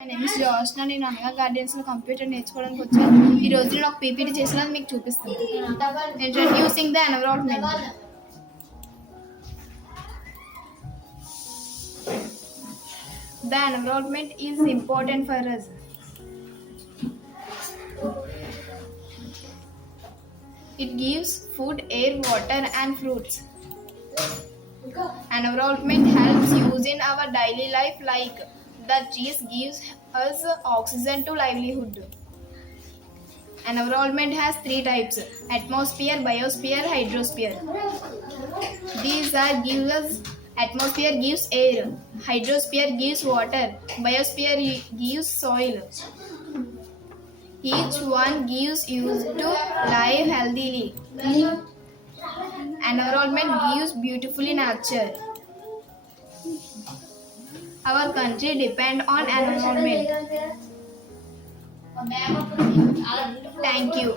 My name is Jyothsna. నేను అనగా gardens లో కంప్యూటర్ నేర్చుకోవడానికి వచ్చాను. ఈ రోజు నేను ఒక పీపీటీ చేసినది మీకు చూపిస్తాను. Introducing the environment. The environment is important for us. It gives food, air, water and fruits. Environment helps use in our daily life, like the trees gives us oxygen to livelihood. Environment has three types: atmosphere, biosphere, hydrosphere. These are gives us atmosphere gives air, hydrosphere gives water, biosphere gives soil. Each one gives use to live healthily. Environment gives beautifully nature. Our country depend on environment. Thank you.